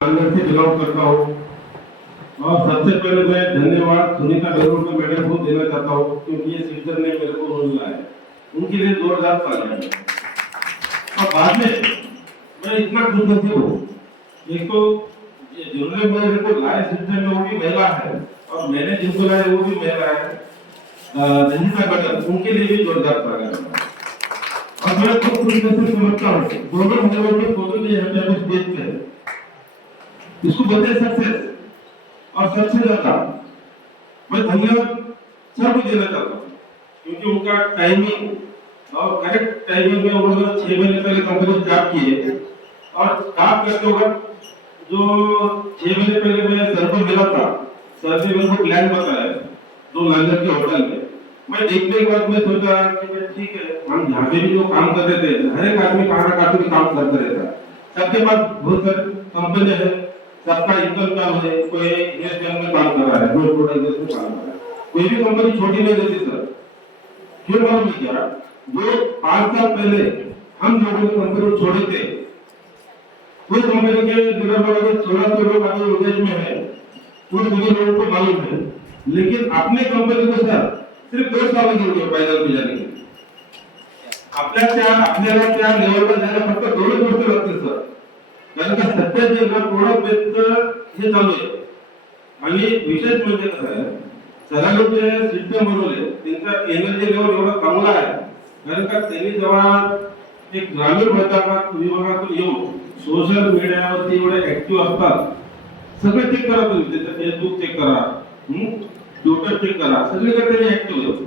अंदर से बिलोंग करता हूँ और सबसे पहले मैं धन्यवाद सुनीता बेरोडकर मैडम को देना चाहता हूँ क्योंकि ये सीजन ने मेरे को मिला है, उनके लिए जोरदार तालियां। और बाद में मैं इतना खुश नसीब हूँ, एक तो जिन्होंने मेरे को लाए सीजन में वो भी महिला है और मैंने जिनको लाया वो भी महिला है, रंजिता मैडम, उनके लिए भी जोरदार तालियां। और मैं खुद खुश नसीब समझता हूँ, दोनों महिलाओं के फोटो लिए हम यहाँ पे देखते हैं, इसको बोलते हैं सक्सेस। और सबसे ज्यादा मैं धन्यवाद सर को देना चाहता हूँ क्योंकि उनका टाइमिंग और करेक्ट टाइमिंग में उन्होंने 6 महीने पहले कंपनी स्टार्ट किए और स्टार्ट करते वक्त जो 6 महीने पहले मैं सर को मिला था, सर ने मेरे को प्लान बताया 2 लाख के होटल में। मैं देखने के बाद मैं सोचा कि ठीक है, हम यहाँ पे भी जो काम कर रहे थे, हर एक आदमी कहाँ ना कहाँ काम करते रहता है, सबके पास बहुत सारी कंपनी है, सबका इनकम काम है, कोई इन्वेस्ट बैंक में काम कर रहा है, कोई प्रोडक्ट में काम कर रहा है, कोई भी कंपनी छोटी नहीं रहती सर। क्यों मालूम क्या, जो 5 साल पहले हम लोगों ने कंपनी छोड़े थे, कोई कंपनी के लीडर वाले 1600 लोग अभी विदेश में है, वो मुझे लोगों को मालूम है, लेकिन अपने कंपनी को सर सिर्फ 2 साल लगे हुए पैदल पे जाने के। आपल्याला त्या लेवलवर जायला फक्त 2 वर्ष लागतील सर, कारण का सध्या जे ना प्रोडक्ट बेस्ड हे चालू आहे। आणि विशेष म्हणजे कसं आहे, सरांनी जे सिस्टम बनवले त्यांचा एनर्जी लेवल एवढा चांगला आहे, कारण का त्यांनी जेव्हा एक ग्रामीण विभागातून येऊन सोशल मीडियावरती एवढे ऍक्टिव्ह असतात, सगळे चेक करा तुम्ही, त्याचं फेसबुक चेक करा, ट्विटर चेक करा, सगळीकडे त्यांनी ऍक्टिव्ह आहे।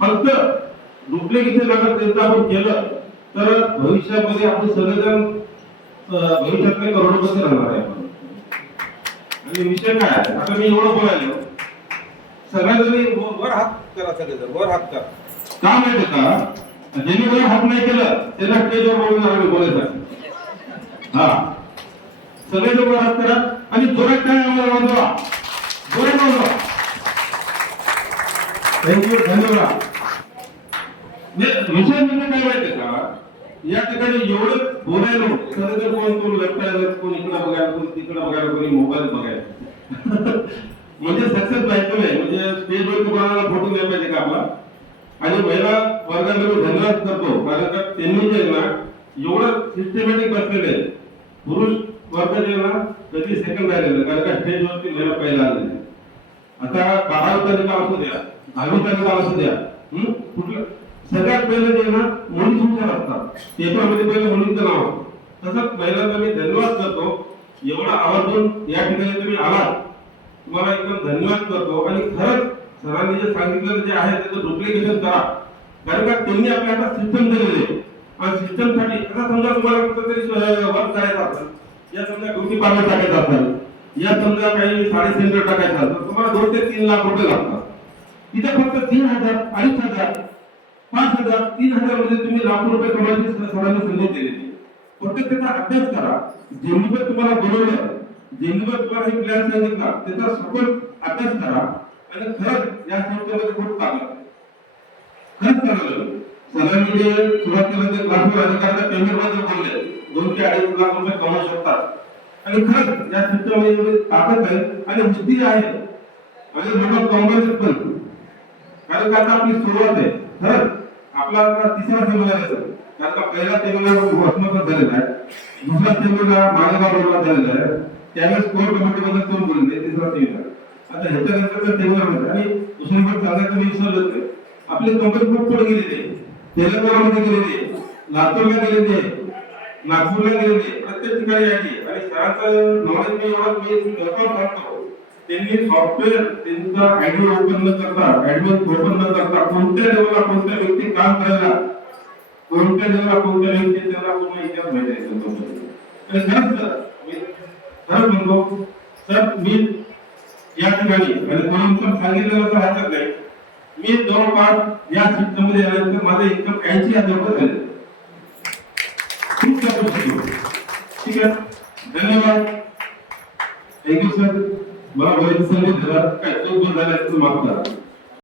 फक्त डुप्लिकेशन अगर त्यांचं आपण केलं तर भविष्यामध्ये आपण सगळेजण भविष्यातले करोडपती राहणार आहे आपण। आणि विषय काय आहे, आता मी एवढं बोलायलो, सगळ्यांनी वर हात करा, सगळेजण वर हात करा, का माहिती का, ज्यांनी वर हात नाही केलं त्याला स्टेजवर बोलून जाणार बोलायचं। हा, सगळेजण वर हात करा आणि जोरात काय आम्हाला वाजवा, जोरात वाजवा। थँक्यू, धन्यवाद। विषय म्हणजे काय माहिती का, या ठिकाणी एवढं बोलायला सगळं कोण लपटायला, कोण इकडे बघायला, कोण तिकडे बघायला, कोणी मोबाईल बघायला म्हणजे सक्सेस व्हायचं नाही, म्हणजे स्टेजवर कोणाला फोटो नाही पाहिजे का आपला। आणि महिला वर्गाला मी धन्यवाद करतो, कारण का त्यांनी जे ना एवढं सिस्टमॅटिक बसलेले, पुरुष वर्ग जे ना कधी सेकंड राहिलेलं, कारण का स्टेजवरती महिला पहिला आलेली। आता 12वीचा निकाल असू द्या, 10वीचा निकाल असू द्या, कुठलं सगळ्यात पहिले जे ना मुली तुमच्या असतात, पेपरमध्ये पहिले मुलींचं नाव असतं। तसंच महिलांना मी धन्यवाद करतो, एवढा आवर्जून या ठिकाणी तुम्ही आलात, तुम्हाला एकदम धन्यवाद करतो। आणि खरंच सरांनी जे सांगितलं जे आहे त्याचं डुप्लिकेशन करा, कारण का त्यांनी आपल्याला सिस्टम दिलेली आहे आणि सिस्टमसाठी आता समजा तुम्हाला कुठेतरी वर्क करायचं असेल, या समजा ब्युटी पार्लर टाकायचं असेल, या समजा काही साडी सेंटर टाकायचं असेल, तर तुम्हाला 2 ते 3 लाख रुपये लागतात। तिथे फक्त 3,000, 2,500, 5,000, 3,000 मध्ये तुम्ही लाख रुपये कमवायची सरांनी संधी दिलेली। फक्त त्याचा अभ्यास करा, जेणेकरून तुम्हाला बोलवलं, जेणेकरून तुम्हाला हे प्लॅन सांगितला, त्याचा सखोल अभ्यास करा आणि खरंच या संस्थेमध्ये खूप चांगलं आहे, खरंच चांगलं। सरांनी जे सुरुवातीला जे क्लासवर अधिकाऱ्यांच्या पेमेंटमध्ये बोलले 2 ते 2.5 लाख रुपये कमवू शकतात आणि खरंच या सिस्टममध्ये एवढी ताकद आहे आणि बुद्धी आहे आणि लोक कमवायचे पण, कारण का आता आपली सुरुवात आहे। खरंच आपला 3रा सेमिनार आहे सर, कारण का पहिला सेमिनार वसमतच झालेला आहे, दुसरा सेमिनार मालेगाव रोडला झालेला आहे, त्यावेळेस कोर कमिटीमध्ये कोण बोलले, 3रा सेमिनार आता ह्याच्यानंतरच्या सेमिनारमध्ये। आणि दुसरी गोष्ट सांगायचं मी विसरलो होते, आपली कंपनी खूप पुढे गेलेली आहे, तेलंगणामध्ये गेलेली आहे, लातूरला गेलेली आहे, नागपूरला गेलेली आहे, प्रत्येक ठिकाणी आहे। आणि सरांचं नॉलेज मी एवढं मी कन्फर्म करतो, त्यांनी सॉफ्टवेअर त्यांचा आयडी ओपन न करता, ऍडमिन ओपन न करता, कोणत्या लेवलला कोणत्या व्यक्ती काम करायला, कोणत्या लेवलला कोणत्या व्यक्ती त्यांना पूर्ण इतिहास माहिती आहे कंपनीचा। आणि खरंच सर मी खरंच म्हणतो सर, मी या ठिकाणी आणि कोणी इन्कम सांगितलेलं तर हरकत नाही, मी जवळपास या सिस्टममध्ये आल्यानंतर माझं इन्कम 80,000 रुपये झाले। खूप ठीक आहे, धन्यवाद, थँक्यू सर। मला बोलायचं संधी दिला, काय चूक झाली तर माफ करा।